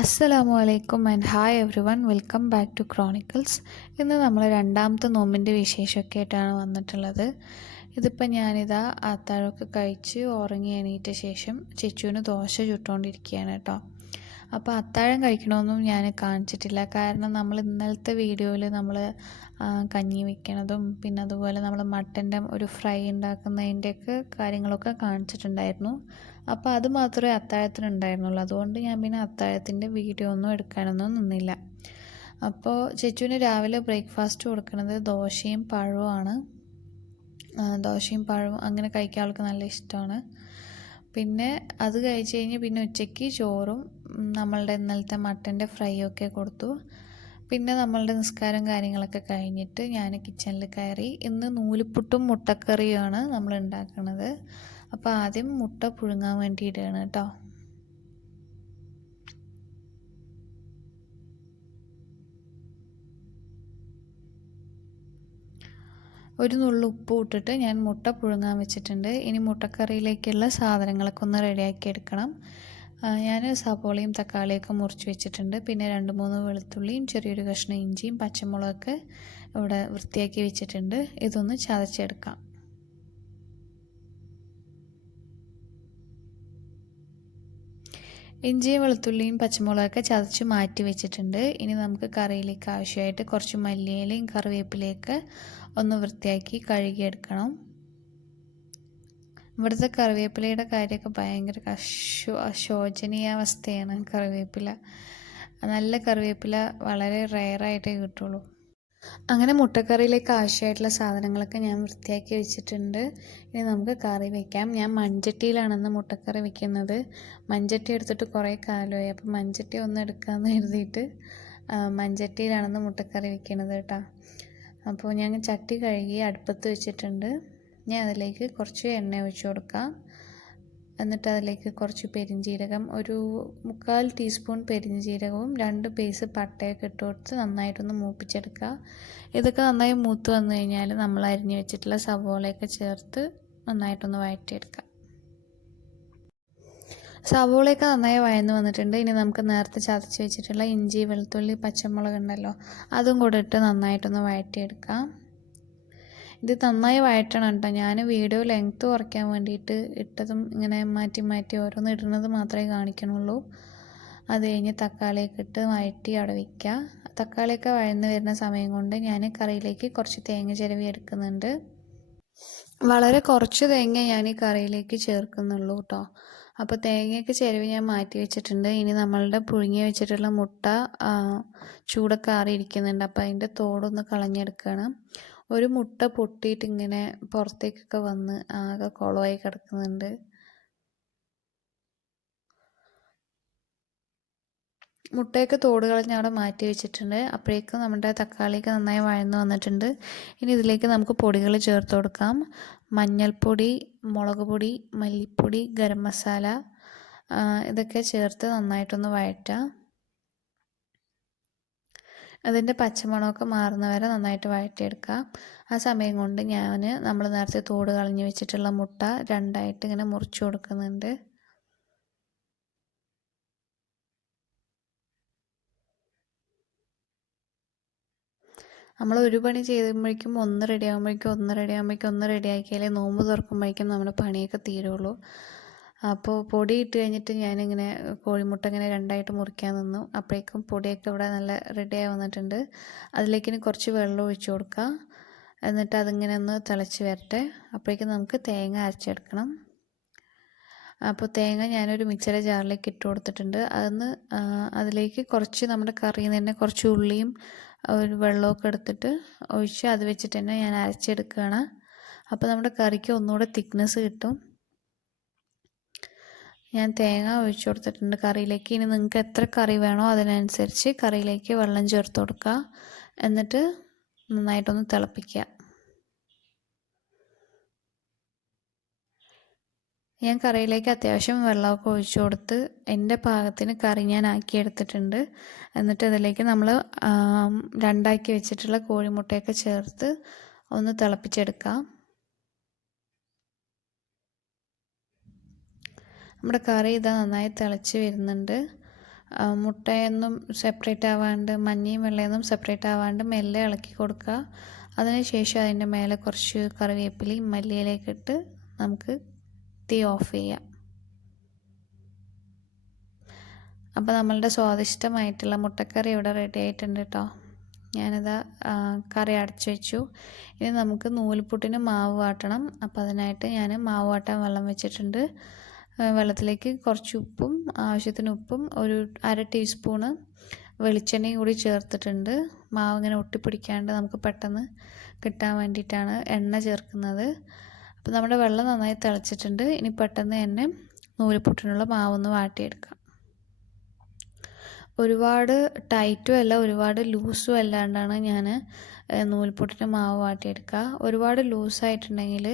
അസ്സലാമു അലൈക്കും and hi everyone, welcome back to Chronicles. ഇന്ന് നമ്മൾ രണ്ടാമത്തെ നോമ്പിൻ്റെ വിശേഷമൊക്കെ ആയിട്ടാണ് വന്നിട്ടുള്ളത്. ഇതിപ്പോൾ ഞാനിതാ അത്താഴമൊക്കെ കഴിച്ച് ഉറങ്ങി എണീറ്റ ശേഷം ചെച്ചുവിന് ദോശ ചുട്ടുകൊണ്ടിരിക്കുകയാണ് കേട്ടോ. അപ്പോൾ അത്താഴം കഴിക്കണമെന്നും ഞാൻ കാണിച്ചിട്ടില്ല, കാരണം നമ്മൾ ഇന്നലത്തെ വീഡിയോയിൽ നമ്മൾ കഞ്ഞി വെക്കണതും പിന്നെ അതുപോലെ നമ്മൾ മട്ടൻ്റെ ഒരു ഫ്രൈ ഉണ്ടാക്കുന്നതിൻ്റെയൊക്കെ കാര്യങ്ങളൊക്കെ കാണിച്ചിട്ടുണ്ടായിരുന്നു. അപ്പോൾ അത് മാത്രമേ അത്താഴത്തിന് ഉണ്ടായിരുന്നുള്ളൂ. അതുകൊണ്ട് ഞാൻ പിന്നെ അത്താഴത്തിൻ്റെ വീഡിയോ ഒന്നും എടുക്കാനൊന്നും നിന്നില്ല. അപ്പോൾ ചെച്ചുവിന് രാവിലെ ബ്രേക്ക്ഫാസ്റ്റ് കൊടുക്കുന്നത് ദോശയും പഴവുമാണ്. ദോശയും പഴവും അങ്ങനെ കഴിക്കാൻ ആൾക്ക് നല്ല ഇഷ്ടമാണ്. പിന്നെ അത് കഴിച്ച് കഴിഞ്ഞ് പിന്നെ ഉച്ചയ്ക്ക് ചോറും നമ്മളുടെ ഇന്നലത്തെ മട്ടൻ്റെ ഫ്രൈ ഒക്കെ കൊടുത്തു. പിന്നെ നമ്മളുടെ നിസ്കാരം കാര്യങ്ങളൊക്കെ കഴിഞ്ഞിട്ട് ഞാൻ കിച്ചണിൽ കയറി. ഇന്ന് നൂലുപുട്ടും മുട്ടക്കറിയുമാണ് നമ്മൾ ഉണ്ടാക്കുന്നത്. അപ്പോൾ ആദ്യം മുട്ട പുഴുങ്ങാൻ വേണ്ടി ഇടുകയാണ് കേട്ടോ. ഒരു നുള്ളു ഉപ്പ് ഇട്ടിട്ട് ഞാൻ മുട്ട പുഴുങ്ങാൻ വെച്ചിട്ടുണ്ട്. ഇനി മുട്ടക്കറിയിലേക്കുള്ള സാധനങ്ങളൊക്കെ ഒന്ന് റെഡിയാക്കി എടുക്കണം. ഞാൻ സവോളയും തക്കാളിയൊക്കെ മുറിച്ച് വെച്ചിട്ടുണ്ട്. പിന്നെ 2-3 വെളുത്തുള്ളിയും ചെറിയൊരു കഷ്ണം ഇഞ്ചിയും പച്ചമുളകൊക്കെ ഇവിടെ വൃത്തിയാക്കി വെച്ചിട്ടുണ്ട്. ഇതൊന്ന് ചതച്ചെടുക്കാം. ഇഞ്ചിയും വെളുത്തുള്ളിയും പച്ചമുളകൊക്കെ ചതച്ച് മാറ്റി വെച്ചിട്ടുണ്ട്. ഇനി നമുക്ക് കറിയിലേക്ക് ആവശ്യമായിട്ട് കുറച്ച് മല്ലിയിലയും കറിവേപ്പിലയൊക്കെ ഒന്ന് വൃത്തിയാക്കി കഴുകിയെടുക്കണം. ഇവിടുത്തെ കറിവേപ്പിലയുടെ കാര്യമൊക്കെ ഭയങ്കര ശോചനീയാവസ്ഥയാണ്. കറിവേപ്പില, നല്ല കറിവേപ്പില വളരെ റെയറായിട്ടേ കിട്ടുള്ളൂ. അങ്ങനെ മുട്ടക്കറിയിലേക്ക് ആവശ്യമായിട്ടുള്ള സാധനങ്ങളൊക്കെ ഞാൻ വൃത്തിയാക്കി വെച്ചിട്ടുണ്ട്. ഇനി നമുക്ക് കറി വയ്ക്കാം. ഞാൻ മൺചട്ടിയിലാണെന്ന് മുട്ടക്കറി വെക്കുന്നത്. മൺചട്ടി എടുത്തിട്ട് കുറേ കാലമായി, അപ്പോൾ മൺചട്ടി ഒന്ന് എടുക്കാമെന്ന് കരുതിയിട്ട് മൺചട്ടിയിലാണെന്ന് മുട്ടക്കറി വെക്കുന്നത് കേട്ടോ. അപ്പോൾ ഞാൻ ചട്ടി കഴുകി അടുപ്പത്ത് വെച്ചിട്ടുണ്ട്. ഞാൻ അതിലേക്ക് കുറച്ച് എണ്ണ ഒഴിച്ച് കൊടുക്കാം. എന്നിട്ട് അതിലേക്ക് കുറച്ച് പെരിഞ്ജീരകം, ഒരു 3/4 ടീസ്പൂൺ പെരിഞ്ജീരകവും 2 പീസ് പട്ടയൊക്കെ ഇട്ട് കൊടുത്ത് നന്നായിട്ടൊന്ന് മൂപ്പിച്ചെടുക്കുക. ഇതൊക്കെ നന്നായി മൂത്ത് വന്നു കഴിഞ്ഞാൽ നമ്മൾ അരിഞ്ഞ് വെച്ചിട്ടുള്ള സവോളയൊക്കെ ചേർത്ത് നന്നായിട്ടൊന്ന് വഴറ്റിയെടുക്കുക. സവോളയൊക്കെ നന്നായി വഴന്ന് വന്നിട്ടുണ്ട്. ഇനി നമുക്ക് നേരത്തെ ചതച്ച് വെച്ചിട്ടുള്ള ഇഞ്ചി വെളുത്തുള്ളി പച്ചമുളക് ഉണ്ടല്ലോ, അതും കൂടെ ഇട്ട് നന്നായിട്ടൊന്ന് വഴറ്റിയെടുക്കാം. ഇത് നന്നായി വഴറ്റണം കേട്ടോ. ഞാൻ വീഡിയോ ലെങ്ത്ത് കുറയ്ക്കാൻ വേണ്ടിയിട്ട് ഇട്ടതും ഇങ്ങനെ മാറ്റി മാറ്റി ഓരോന്ന് ഇടുന്നത് മാത്രമേ കാണിക്കണുള്ളൂ. അത് കഴിഞ്ഞ് തക്കാളിയൊക്കെ ഇട്ട് വഴറ്റി അവിടെ വയ്ക്കുക. തക്കാളിയൊക്കെ വഴന്ന് വരുന്ന സമയം കൊണ്ട് ഞാൻ കറിയിലേക്ക് കുറച്ച് തേങ്ങ ചിരവി എടുക്കുന്നുണ്ട്. വളരെ കുറച്ച് തേങ്ങ ഞാൻ ഈ കറിയിലേക്ക് ചേർക്കുന്നുള്ളൂ കേട്ടോ. അപ്പോൾ തേങ്ങയൊക്കെ ചിരവി ഞാൻ മാറ്റി വെച്ചിട്ടുണ്ട്. ഇനി നമ്മളുടെ പുഴുങ്ങി വെച്ചിട്ടുള്ള മുട്ട ചൂടൊക്കെ ആറിയിരിക്കുന്നുണ്ട്. അപ്പോൾ അതിൻ്റെ തോടൊന്ന് കളഞ്ഞെടുക്കണം. ഒരു മുട്ട പൊട്ടിയിട്ട് ഇങ്ങനെ പുറത്തേക്കൊക്കെ വന്ന് ആകെ കുളമായി കിടക്കുന്നുണ്ട്. മുട്ടയൊക്കെ തോട് കളഞ്ഞ് അവിടെ മാറ്റി വെച്ചിട്ടുണ്ട്. അപ്പോഴേക്കും നമ്മുടെ തക്കാളിയൊക്കെ നന്നായി വഴന്ന് വന്നിട്ടുണ്ട്. ഇനി ഇതിലേക്ക് നമുക്ക് പൊടികൾ ചേർത്ത് കൊടുക്കാം. മഞ്ഞൾപ്പൊടി, മുളക് പൊടി, മല്ലിപ്പൊടി, ഗരം മസാല, ഇതൊക്കെ ചേർത്ത് നന്നായിട്ടൊന്ന് വഴറ്റാം. അതിൻ്റെ പച്ചമണമൊക്കെ മാറുന്നവരെ നന്നായിട്ട് വഴറ്റിയെടുക്കുക. ആ സമയം കൊണ്ട് നമ്മൾ നേരത്തെ തോട് കളഞ്ഞ് വെച്ചിട്ടുള്ള മുട്ട 2ആയിട്ട് ഇങ്ങനെ മുറിച്ച് കൊടുക്കുന്നുണ്ട്. നമ്മൾ ഒരു പണി ചെയ്യുമ്പോഴേക്കും ഒന്ന് റെഡിയാക്കിയാലേ നോമ്പ് തുറക്കുമ്പോഴേക്കും നമ്മുടെ പണിയൊക്കെ തീരുള്ളൂ. അപ്പോൾ പൊടി ഇട്ട് കഴിഞ്ഞിട്ട് ഞാനിങ്ങനെ കോഴിമുട്ട ഇങ്ങനെ 2ആയിട്ട് മുറിക്കാൻ നിന്നു. അപ്പോഴേക്കും പൊടിയൊക്കെ ഇവിടെ നല്ല റെഡിയായി വന്നിട്ടുണ്ട്. അതിലേക്ക് ഇനി കുറച്ച് വെള്ളം ഒഴിച്ച് കൊടുക്കുക. എന്നിട്ട് അതിങ്ങനെ ഒന്ന് തിളച്ച് വരട്ടെ. അപ്പോഴേക്കും നമുക്ക് തേങ്ങ അരച്ചെടുക്കണം. അപ്പോൾ തേങ്ങ ഞാനൊരു മിക്സിയുടെ ജാറിലേക്ക് ഇട്ട് കൊടുത്തിട്ടുണ്ട്. അതിലേക്ക് കുറച്ച് നമ്മുടെ കറിയിൽ നിന്ന് തന്നെ കുറച്ച് ഉള്ളിയും ഒരു വെള്ളമൊക്കെ എടുത്തിട്ട് ഒഴിച്ച് അത് വെച്ചിട്ട് തന്നെ ഞാൻ അരച്ചെടുക്കുകയാണ്. അപ്പോൾ നമ്മുടെ കറിക്ക് ഒന്നുകൂടെ തിക്നെസ് കിട്ടും. ഞാൻ തേങ്ങ ഒഴിച്ചു കൊടുത്തിട്ടുണ്ട് കറിയിലേക്ക്. ഇനി നിങ്ങൾക്ക് എത്ര കറി വേണോ അതിനനുസരിച്ച് കറിയിലേക്ക് വെള്ളം ചേർത്ത് കൊടുക്കുക. എന്നിട്ട് നന്നായിട്ടൊന്ന് തിളപ്പിക്കുക. ഞാൻ കറിയിലേക്ക് അത്യാവശ്യം വെള്ളമൊക്കെ ഒഴിച്ചു കൊടുത്ത് എൻ്റെ പാകത്തിന് കറി ഞാൻ ആക്കിയെടുത്തിട്ടുണ്ട്. എന്നിട്ട് അതിലേക്ക് നമ്മൾ 2ആക്കി വെച്ചിട്ടുള്ള കോഴിമുട്ടയൊക്കെ ചേർത്ത് ഒന്ന് തിളപ്പിച്ചെടുക്കാം. നമ്മുടെ കറി ഇതാ നന്നായി തിളച്ച് വരുന്നുണ്ട്. മുട്ടയൊന്നും സെപ്പറേറ്റ് ആവാണ്ട് മഞ്ഞയും വെള്ളയൊന്നും സെപ്പറേറ്റ് ആവാണ്ട് മെല്ലെ ഇളക്കി കൊടുക്കുക. അതിനുശേഷം അതിൻ്റെ മേലെ കുറച്ച് കറിവേപ്പിലയും മല്ലിയിലയൊക്കെ ഇട്ട് നമുക്ക് തീ ഓഫ് ചെയ്യാം. അപ്പോൾ നമ്മളുടെ സ്വാദിഷ്ടമായിട്ടുള്ള മുട്ടക്കറി ഇവിടെ റെഡി ആയിട്ടുണ്ട് കേട്ടോ. ഞാനിതാ കറി അടച്ചു വെച്ചു. ഇനി നമുക്ക് നൂൽപുട്ടിന് മാവ് വാട്ടണം. അപ്പോൾ അതിനായിട്ട് ഞാൻ മാവ് വാട്ടാൻ വെള്ളം വെച്ചിട്ടുണ്ട്. വെള്ളത്തിലേക്ക് കുറച്ച് ഉപ്പും ആവശ്യത്തിന് ഉപ്പും ഒരു 1/2 ടീസ്പൂണ് വെളിച്ചെണ്ണയും കൂടി ചേർത്തിട്ടുണ്ട്. മാവ് ഇങ്ങനെ ഒട്ടിപ്പിടിക്കാണ്ട് നമുക്ക് പെട്ടെന്ന് കിട്ടാൻ വേണ്ടിയിട്ടാണ് എണ്ണ ചേർക്കുന്നത്. അപ്പോൾ നമ്മുടെ വെള്ളം നന്നായി തിളച്ചിട്ടുണ്ട്. ഇനി പെട്ടെന്ന് തന്നെ നൂൽപുട്ടിനുള്ള മാവൊന്ന് വാട്ടിയെടുക്കാം. ഒരുപാട് ടൈറ്റും അല്ല ഒരുപാട് ലൂസും അല്ലാണ്ടാണ് ഞാൻ നൂൽപുട്ടിന് മാവ് വാട്ടിയെടുക്കുക. ഒരുപാട് ലൂസായിട്ടുണ്ടെങ്കിൽ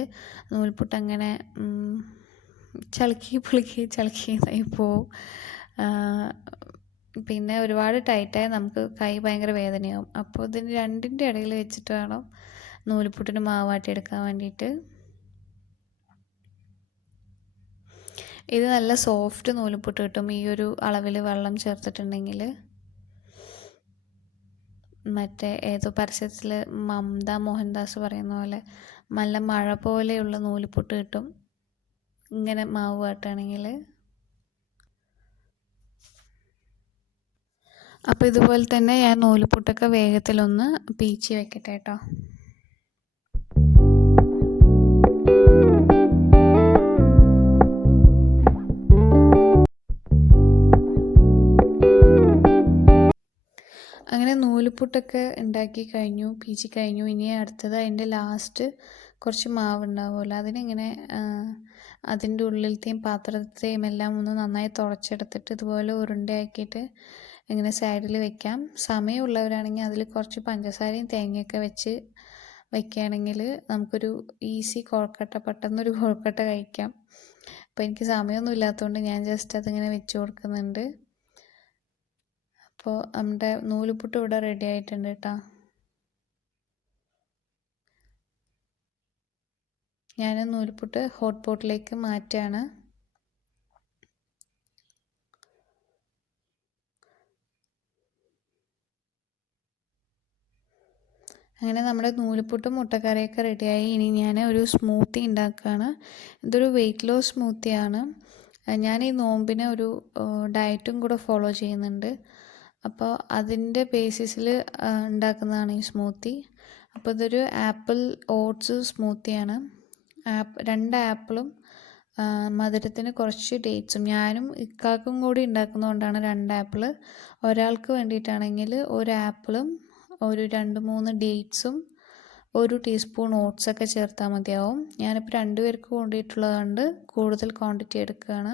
നൂൽപുട്ട് അങ്ങനെ ചളുക്കി പോവും. പിന്നെ ഒരുപാട് ടൈറ്റായി നമുക്ക് കൈ ഭയങ്കര വേദനയാവും. അപ്പോൾ ഇതിന് രണ്ടിൻ്റെ ഇടയിൽ വെച്ചിട്ട് വേണം നൂൽപുട്ടിന് മാവ് വാട്ടിയെടുക്കാൻ വേണ്ടിയിട്ട്. ഇത് നല്ല സോഫ്റ്റ് നൂൽപുട്ട് കിട്ടും ഈ ഒരു അളവിൽ വെള്ളം ചേർത്തിട്ടുണ്ടെങ്കിൽ. മറ്റേ ഏതോ പരസ്യത്തിൽ മമത മോഹൻദാസ് പറയുന്ന പോലെ നല്ല മഴ പോലെയുള്ള നൂൽപുട്ട് കിട്ടും ഇങ്ങനെ മാവ് വാട്ടുകയാണെങ്കിൽ. അപ്പോൾ ഇതുപോലെ തന്നെ ഞാൻ നൂൽപുട്ടൊക്കെ വേഗത്തിലൊന്ന് പീച്ചി വെക്കട്ടെ കേട്ടോ. അങ്ങനെ നൂൽപുട്ടൊക്കെ ഉണ്ടാക്കി കഴിഞ്ഞു, പീച്ചി കഴിഞ്ഞു. ഇനി അടുത്തത് അതിൻ്റെ ലാസ്റ്റ് കുറച്ച് മാവ് ഉണ്ടാവുമല്ലോ, അതിനിങ്ങനെ അതിൻ്റെ ഉള്ളിലത്തെയും പാത്രത്തെയും എല്ലാം ഒന്ന് നന്നായി തുളച്ചെടുത്തിട്ട് ഇതുപോലെ ഉരുണ്ടയാക്കിയിട്ട് ഇങ്ങനെ സൈഡിൽ വെക്കാം. സമയമുള്ളവരാണെങ്കിൽ അതിൽ കുറച്ച് പഞ്ചസാരയും തേങ്ങയൊക്കെ വെച്ച് വയ്ക്കുകയാണെങ്കിൽ നമുക്കൊരു ഈസി കൊഴക്കട്ട, പെട്ടെന്നൊരു കൊഴക്കട്ട കഴിക്കാം. അപ്പോൾ എനിക്ക് സമയമൊന്നും ഇല്ലാത്തതുകൊണ്ട് ഞാൻ ജസ്റ്റ് അതിങ്ങനെ വെച്ച് കൊടുക്കുന്നുണ്ട്. അപ്പോൾ നമ്മുടെ നൂൽപുട്ട് ഇവിടെ റെഡി ആയിട്ടുണ്ട് കേട്ടോ. ഞാൻ നൂൽപുട്ട് ഹോട്ട് പോട്ടിലേക്ക് മാറ്റുകയാണ്. അങ്ങനെ നമ്മുടെ നൂൽപുട്ടും മുട്ടക്കറിയൊക്കെ റെഡിയായി. ഇനി ഞാൻ ഒരു സ്മൂത്തി ഉണ്ടാക്കുകയാണ്. ഇതൊരു വെയിറ്റ് ലോസ് സ്മൂത്തിയാണ്. ഞാൻ ഈ നോമ്പിന് ഒരു ഡയറ്റും കൂടെ ഫോളോ ചെയ്യുന്നുണ്ട്. അപ്പോൾ അതിൻ്റെ ബേസിസിൽ ഉണ്ടാക്കുന്നതാണ് ഈ സ്മൂത്തി. അപ്പോൾ ഇതൊരു ആപ്പിൾ ഓട്സ് സ്മൂത്തിയാണ്. 2 ആപ്പിളും മധുരത്തിന് കുറച്ച് ഡേറ്റ്സും. ഞാനും ഇക്കാക്കും കൂടി ഉണ്ടാക്കുന്നതുകൊണ്ടാണ് 2 ആപ്പിൾ. ഒരാൾക്ക് വേണ്ടിയിട്ടാണെങ്കിൽ 1 ആപ്പിളും ഒരു 2-3 ഡേറ്റ്സും 1 ടീസ്പൂൺ ഓട്സൊക്കെ ചേർത്താൽ മതിയാവും. ഞാനിപ്പോൾ 2 പേർക്ക് വേണ്ടിയിട്ടുള്ളതുകൊണ്ട് കൂടുതൽ ക്വാണ്ടിറ്റി എടുക്കുകയാണ്.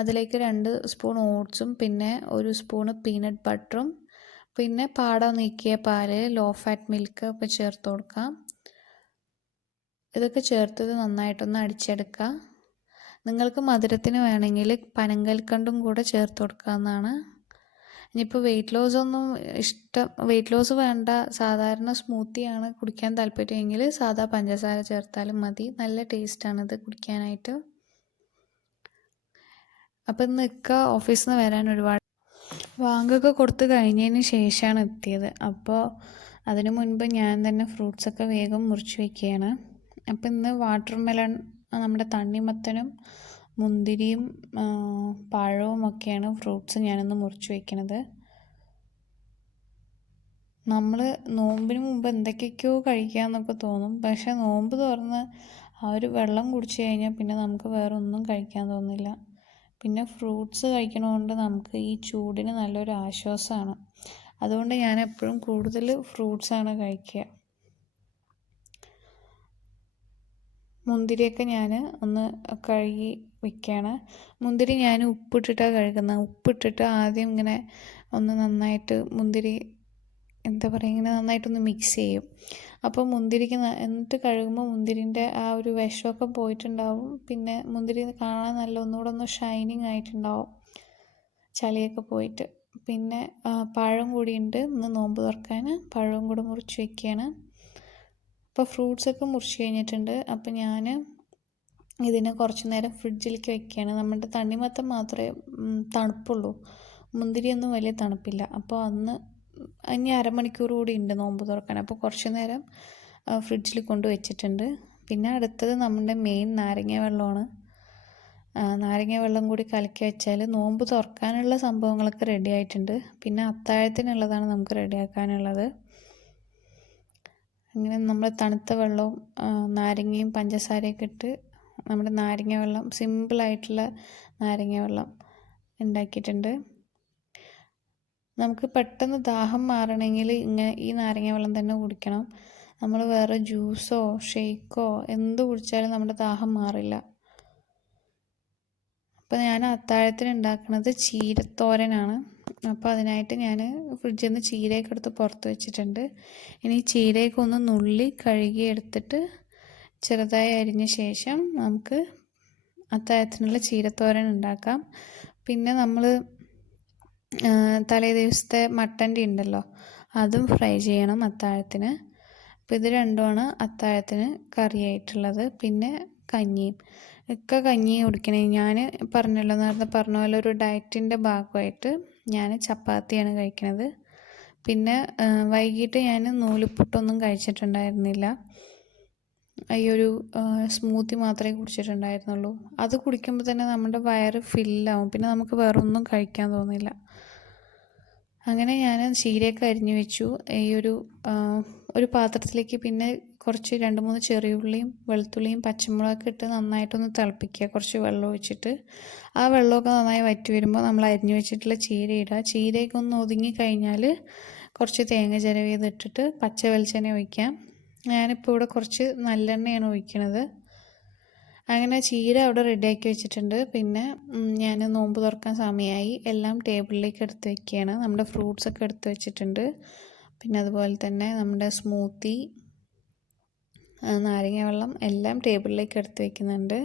അതിലേക്ക് 2 സ്പൂൺ ഓട്സും പിന്നെ 1 സ്പൂണ് പീനട്ട് ബട്ടറും പിന്നെ പാട നീക്കിയ പാല്, ലോ ഫാറ്റ് മിൽക്ക് ഒക്കെ ചേർത്ത് കൊടുക്കാം. ഇതൊക്കെ ചേർത്തത് നന്നായിട്ടൊന്ന് അടിച്ചെടുക്കുക. നിങ്ങൾക്ക് മധുരത്തിന് വേണമെങ്കിൽ പനങ്കൽക്കണ്ടും കൂടെ ചേർത്ത് കൊടുക്കാവുന്നതാണ്. ഇനിയിപ്പോൾ വെയിറ്റ് ലോസ് വേണ്ട, സാധാരണ സ്മൂത്തിയാണ് കുടിക്കാൻ താല്പര്യമെങ്കിൽ സാധാ പഞ്ചസാര ചേർത്താലും മതി. നല്ല ടേസ്റ്റാണിത് കുടിക്കാനായിട്ട്. അപ്പം ഇന്ന് ഓഫീസിൽ നിന്ന് വരാൻ ഒരുപാട് വാങ്ങൊക്കെ കൊടുത്ത് കഴിഞ്ഞതിന് ശേഷമാണ് എത്തിയത്. അപ്പോൾ അതിനു മുൻപ് ഞാൻ തന്നെ ഫ്രൂട്ട്സൊക്കെ വേഗം മുറിച്ച് വയ്ക്കുകയാണ്. അപ്പം ഇന്ന് വാട്ടർ മെലൺ, നമ്മുടെ തണ്ണിമത്തനും മുന്തിരിയും പഴവും ഒക്കെയാണ് ഫ്രൂട്ട്സ് ഞാനിന്ന് മുറിച്ച് വയ്ക്കുന്നത്. നമ്മൾ നോമ്പിന് മുമ്പ് എന്തൊക്കെയൊക്കെയോ കഴിക്കാമെന്നൊക്കെ തോന്നും. പക്ഷേ നോമ്പ് തുറന്ന് ആ ഒരു വെള്ളം കുടിച്ച് കഴിഞ്ഞാൽ പിന്നെ നമുക്ക് വേറെ ഒന്നും കഴിക്കാൻ തോന്നില്ല. പിന്നെ ഫ്രൂട്ട്സ് കഴിക്കണതുകൊണ്ട് നമുക്ക് ഈ ചൂടിന് നല്ലൊരു ആശ്വാസമാണ്. അതുകൊണ്ട് ഞാൻ എപ്പോഴും കൂടുതൽ ഫ്രൂട്ട്സാണ് കഴിക്കുക. മുന്തിരിയൊക്കെ ഞാൻ ഒന്ന് കഴുകി വയ്ക്കുകയാണ്. മുന്തിരി ഞാൻ ഉപ്പിട്ടിട്ടാണ് കഴുകുന്നത്. ഉപ്പിട്ടിട്ട് ആദ്യം ഇങ്ങനെ ഒന്ന് നന്നായിട്ട് മുന്തിരി ഇങ്ങനെ നന്നായിട്ടൊന്ന് മിക്സ് ചെയ്യും. അപ്പോൾ മുന്തിരിക്ക് എന്നിട്ട് കഴുകുമ്പോൾ മുന്തിരിൻ്റെ ആ ഒരു വിഷമൊക്കെ പോയിട്ടുണ്ടാവും. പിന്നെ മുന്തിരി കാണാൻ നല്ല ഒന്നുകൂടെ ഒന്ന് ഷൈനിങ് ആയിട്ടുണ്ടാവും, ചളിയൊക്കെ പോയിട്ട്. പിന്നെ പഴം കൂടിയുണ്ട്, ഇന്ന് നോമ്പ് തുറക്കാൻ പഴവും കൂടെ മുറിച്ച് വയ്ക്കുകയാണ്. അപ്പോൾ ഫ്രൂട്ട്സൊക്കെ മുറിച്ച് കഴിഞ്ഞിട്ടുണ്ട്. അപ്പോൾ ഞാൻ ഇതിനെ കുറച്ച് നേരം ഫ്രിഡ്ജിലേക്ക് വയ്ക്കുകയാണ്. നമ്മുടെ തണ്ണിമത്തൻ മാത്രമേ തണുപ്പുള്ളൂ, മുന്തിരിയൊന്നും വലിയ തണുപ്പില്ല. അപ്പോൾ അന്ന് ഇനി അരമണിക്കൂർ കൂടി ഉണ്ട് നോമ്പ് തുറക്കാൻ. അപ്പോൾ കുറച്ച് നേരം ഫ്രിഡ്ജിൽ കൊണ്ട് വെച്ചിട്ടുണ്ട്. പിന്നെ അടുത്തത് നമ്മുടെ മെയിൻ നാരങ്ങ വെള്ളമാണ്. നാരങ്ങ വെള്ളം കൂടി കലക്കി വെച്ചാൽ നോമ്പ് തുറക്കാനുള്ള സംഭവങ്ങളൊക്കെ റെഡി ആയിട്ടുണ്ട്. പിന്നെ അത്താഴത്തിനുള്ളതാണ് നമുക്ക് റെഡിയാക്കാനുള്ളത്. അങ്ങനെ നമ്മൾ തണുത്ത വെള്ളവും നാരങ്ങയും പഞ്ചസാരയൊക്കെ ഇട്ട് നമ്മുടെ നാരങ്ങ വെള്ളം, സിമ്പിളായിട്ടുള്ള നാരങ്ങ വെള്ളം ഉണ്ടാക്കിയിട്ടുണ്ട്. നമുക്ക് പെട്ടെന്ന് ദാഹം മാറണമെങ്കിൽ ഈ നാരങ്ങ വെള്ളം തന്നെ കുടിക്കണം. നമ്മൾ വേറെ ജ്യൂസോ ഷേക്കോ എന്ത് കുടിച്ചാലും നമ്മുടെ ദാഹം മാറില്ല. അപ്പോൾ ഞാൻ അത്താഴത്തിന് ഉണ്ടാക്കുന്നത് ചീരത്തോരനാണ്. അപ്പോൾ അതിനായിട്ട് ഞാൻ ഫ്രിഡ്ജിൽ നിന്ന് ചീരയൊക്കെ എടുത്ത് പുറത്ത് വെച്ചിട്ടുണ്ട്. ഇനി ചീരയൊക്കെ ഒന്ന് നുള്ളി കഴുകി എടുത്തിട്ട് ചെറുതായി അരിഞ്ഞ ശേഷം നമുക്ക് അത്താഴത്തിനുള്ള ചീരത്തോരൻ ഉണ്ടാക്കാം. പിന്നെ നമ്മൾ തലേ ദിവസത്തെ മട്ടൻ്റെ ഉണ്ടല്ലോ, അതും ഫ്രൈ ചെയ്യണം അത്താഴത്തിന്. അപ്പോൾ ഇത് രണ്ടുമാണ് അത്താഴത്തിന് കറിയായിട്ടുള്ളത്. പിന്നെ കഞ്ഞിയും കഞ്ഞി കുടിക്കണേ. ഞാൻ പറഞ്ഞല്ലോ, നേരത്തെ പറഞ്ഞ പോലെ ഒരു ഡയറ്റിൻ്റെ ഭാഗമായിട്ട് ഞാൻ ചപ്പാത്തിയാണ് കഴിക്കുന്നത്. പിന്നെ വൈകിട്ട് ഞാൻ നൂലുപുട്ടൊന്നും കഴിച്ചിട്ടുണ്ടായിരുന്നില്ല. ഈ ഒരു സ്മൂത്തി മാത്രമേ കുടിച്ചിട്ടുണ്ടായിരുന്നുള്ളൂ. അത് കുടിക്കുമ്പോൾ തന്നെ നമ്മുടെ വയറ് ഫില്ലാവും. പിന്നെ നമുക്ക് വേറെ ഒന്നും കഴിക്കാൻ തോന്നില്ല. അങ്ങനെ ഞാൻ ചീരയൊക്കെ അരിഞ്ഞു വെച്ചു. ഈ ഒരു പാത്രത്തിലേക്ക് പിന്നെ കുറച്ച് 2-3 ചെറിയുള്ളിയും വെളുത്തുള്ളിയും പച്ചമുളകൊക്കെ ഇട്ട് നന്നായിട്ടൊന്ന് തിളപ്പിക്കുക, കുറച്ച് വെള്ളം ഒഴിച്ചിട്ട്. ആ വെള്ളമൊക്കെ നന്നായി വറ്റി വരുമ്പോൾ നമ്മൾ അരിഞ്ഞു വെച്ചിട്ടുള്ള ചീര ഇടുക. ചീരയൊക്കെ ഒന്ന് ഒതുങ്ങി കഴിഞ്ഞാൽ കുറച്ച് തേങ്ങ ചിരവിയതിട്ടിട്ട് പച്ച വെളിച്ചെണ്ണ ഒഴിക്കാം. ഞാനിപ്പോൾ ഇവിടെ കുറച്ച് നല്ലെണ്ണയാണ് ഒഴിക്കുന്നത്. അങ്ങനെ ചീര അവിടെ റെഡിയാക്കി വെച്ചിട്ടുണ്ട്. പിന്നെ ഞാൻ നോമ്പ് തുറക്കാൻ സമയമായി. എല്ലാം ടേബിളിലേക്ക് എടുത്ത് വയ്ക്കുകയാണ്. നമ്മുടെ ഫ്രൂട്ട്സൊക്കെ എടുത്ത് വെച്ചിട്ടുണ്ട്. പിന്നെ അതുപോലെ തന്നെ നമ്മുടെ സ്മൂത്തി, നാരങ്ങ വെള്ളം എല്ലാം ടേബിളിലേക്ക് എടുത്ത് വയ്ക്കുന്നുണ്ട്.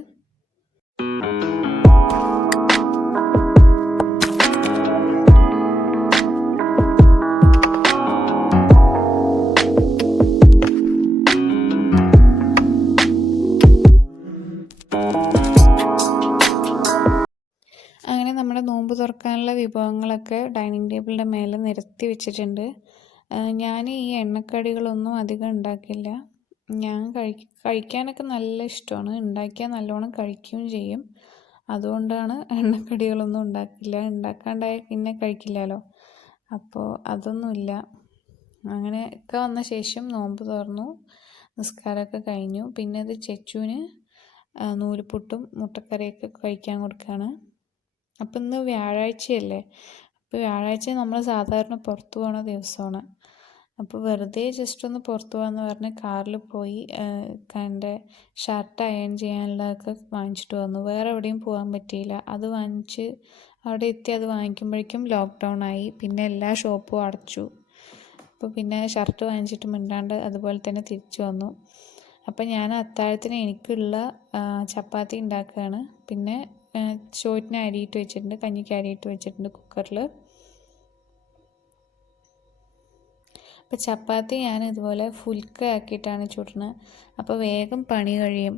അങ്ങനെ നമ്മുടെ നോമ്പ് തുറക്കാനുള്ള വിഭവങ്ങളൊക്കെ ഡൈനിങ് ടേബിളിൻ്റെ മേലെ നിരത്തി വെച്ചിട്ടുണ്ട്. ഞാൻ ഈ എണ്ണക്കടികളൊന്നും അധികം ഉണ്ടാക്കില്ല. ഞാൻ കഴിക്കാനൊക്കെ നല്ല ഇഷ്ടമാണ്. ഉണ്ടാക്കിയാൽ നല്ലോണം കഴിക്കുകയും ചെയ്യും. അതുകൊണ്ടാണ് എണ്ണക്കടികളൊന്നും ഉണ്ടാക്കില്ല. ഉണ്ടാക്കാണ്ടായാൽ പിന്നെ കഴിക്കില്ലല്ലോ. അപ്പോൾ അതൊന്നുമില്ല. അങ്ങനെയൊക്കെ വന്ന ശേഷം നോമ്പ് തുറന്നു, നിസ്കാരമൊക്കെ കഴിഞ്ഞു. പിന്നെ അത് ചെച്ചുവിന് നൂലുപുട്ടും മുട്ടക്കറിയൊക്കെ കഴിക്കാൻ കൊടുക്കുകയാണ്. അപ്പം ഇന്ന് വ്യാഴാഴ്ചയല്ലേ. അപ്പോൾ വ്യാഴാഴ്ച നമ്മൾ സാധാരണ പുറത്ത് പോകുന്ന ദിവസമാണ്. അപ്പോൾ വെറുതെ ജസ്റ്റ് ഒന്ന് പുറത്ത് പോകാമെന്ന് പറഞ്ഞ് കാറിൽ പോയി എൻ്റെ ഷർട്ട് അയൺ ചെയ്യാനുള്ളതൊക്കെ വാങ്ങിച്ചിട്ട് വന്നു. വേറെ എവിടെയും പോകാൻ പറ്റിയില്ല. അത് വാങ്ങിച്ച് അവിടെ എത്തി അത് വാങ്ങിക്കുമ്പോഴേക്കും ലോക്ക്ഡൗൺ ആയി. പിന്നെ എല്ലാ ഷോപ്പും അടച്ചു. അപ്പോൾ പിന്നെ ഷർട്ട് വാങ്ങിച്ചിട്ട് മിണ്ടാണ്ട് അതുപോലെ തന്നെ തിരിച്ചു വന്നു. അപ്പം ഞാൻ അത്താഴത്തിന് എനിക്കുള്ള ചപ്പാത്തി ഉണ്ടാക്കുകയാണ്. പിന്നെ ചോറ്റിന് അരിയിട്ട് വെച്ചിട്ടുണ്ട്, കഞ്ഞിക്ക് അരിയിട്ട് വെച്ചിട്ടുണ്ട് കുക്കറിൽ. അപ്പോൾ ചപ്പാത്തി ഞാൻ ഇതുപോലെ ഫുൽക്ക ആക്കിയിട്ടാണ് ചുടുന്നത്. അപ്പോൾ വേഗം പണി കഴിയും.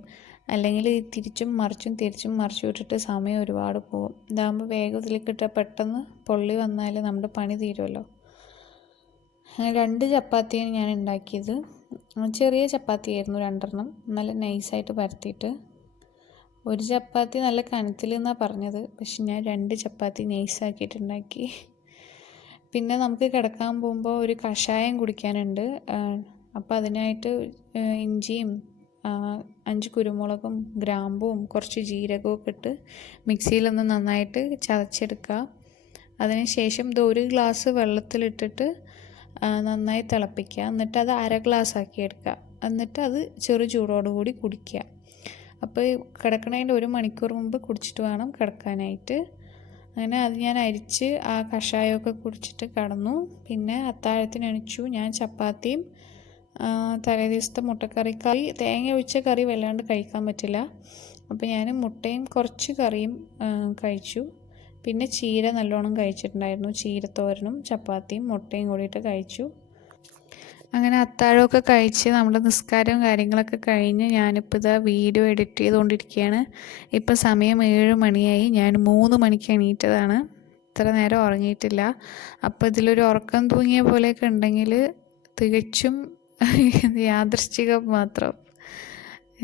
അല്ലെങ്കിൽ തിരിച്ചും മറിച്ചും ഇട്ടിട്ട് സമയം ഒരുപാട് പോകും. ഇതാകുമ്പോൾ വേഗത്തിലേക്ക് ഇട്ടാൽ പെട്ടെന്ന് പൊള്ളി വന്നാൽ നമ്മുടെ പണി തീരുമല്ലോ. അങ്ങനെ 2 ചപ്പാത്തിയാണ് ഞാൻ ഉണ്ടാക്കിയത്. ചെറിയ ചപ്പാത്തിയായിരുന്നു 2 നല്ല നൈസായിട്ട് പരത്തിയിട്ട്. ഒരു ചപ്പാത്തി നല്ല കനത്തിൽ എന്നാണ് പറഞ്ഞത്, പക്ഷെ ഞാൻ 2 ചപ്പാത്തി നൈസാക്കിയിട്ടുണ്ടാക്കി. പിന്നെ നമുക്ക് കിടക്കാൻ പോകുമ്പോൾ ഒരു കഷായം കുടിക്കാനുണ്ട്. അപ്പോൾ അതിനായിട്ട് ഇഞ്ചിയും 5 കുരുമുളകും ഗ്രാമ്പും കുറച്ച് ജീരകവും ഒക്കെ ഇട്ട് മിക്സിയിലൊന്ന് നന്നായിട്ട് ചതച്ചെടുക്കുക. അതിനുശേഷം ഇത് 1 ഗ്ലാസ് വെള്ളത്തിലിട്ടിട്ട് നന്നായി തിളപ്പിക്കുക. എന്നിട്ട് അത് 1/2 ഗ്ലാസ് ആക്കി എടുക്കുക. എന്നിട്ട് അത് ചെറു ചൂടോടുകൂടി കുടിക്കുക. അപ്പോൾ കിടക്കണതിൻ്റെ 1 മണിക്കൂർ മുമ്പ് കുടിച്ചിട്ട് വേണം കിടക്കാനായിട്ട്. അങ്ങനെ അത് ഞാൻ അരിച്ച് ആ കഷായമൊക്കെ കുടിച്ചിട്ട് കിടന്നു. പിന്നെ അത്താഴത്തിന് എണിച്ചു. ഞാൻ ചപ്പാത്തിയും തലേ ദിവസത്തെ മുട്ടക്കറി തേങ്ങ ഒഴിച്ച കറി വല്ലാണ്ട് കഴിക്കാൻ പറ്റില്ല. അപ്പോൾ ഞാൻ മുട്ടയും കുറച്ച് കറിയും കഴിച്ചു. പിന്നെ ചീര നല്ലോണം കഴിച്ചിട്ടുണ്ടായിരുന്നു. ചീരത്തോരനും ചപ്പാത്തിയും മുട്ടയും കൂടിയിട്ട് കഴിച്ചു. അങ്ങനെ അത്താഴമൊക്കെ കഴിച്ച് നമ്മുടെ നിസ്കാരവും കാര്യങ്ങളൊക്കെ കഴിഞ്ഞ് ഞാനിപ്പോൾ ഇതാ വീഡിയോ എഡിറ്റ് ചെയ്തുകൊണ്ടിരിക്കുകയാണ്. ഇപ്പോൾ സമയം 7 മണിയായി. ഞാൻ 3 മണിക്ക് എണീറ്റതാണ്. ഇത്ര നേരം ഉറങ്ങിയിട്ടില്ല. അപ്പോൾ ഇതിലൊരു ഉറക്കം തൂങ്ങിയ പോലെയൊക്കെ ഉണ്ടെങ്കിൽ തികച്ചും യാദൃശ്ചികം മാത്രം.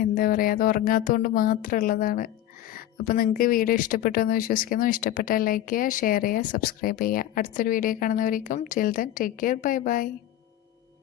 എന്താ പറയുക, അത് ഉറങ്ങാത്തതുകൊണ്ട് മാത്രമുള്ളതാണ്. അപ്പോൾ നിങ്ങൾക്ക് വീഡിയോ ഇഷ്ടപ്പെട്ടു എന്ന് വിശ്വസിക്കുന്നു. ഇഷ്ടപ്പെട്ടാൽ ലൈക്ക് ചെയ്യുക, ഷെയർ ചെയ്യുക, സബ്സ്ക്രൈബ് ചെയ്യുക. അടുത്തൊരു വീഡിയോ കാണുന്നവരേക്കും till then take care, bye by.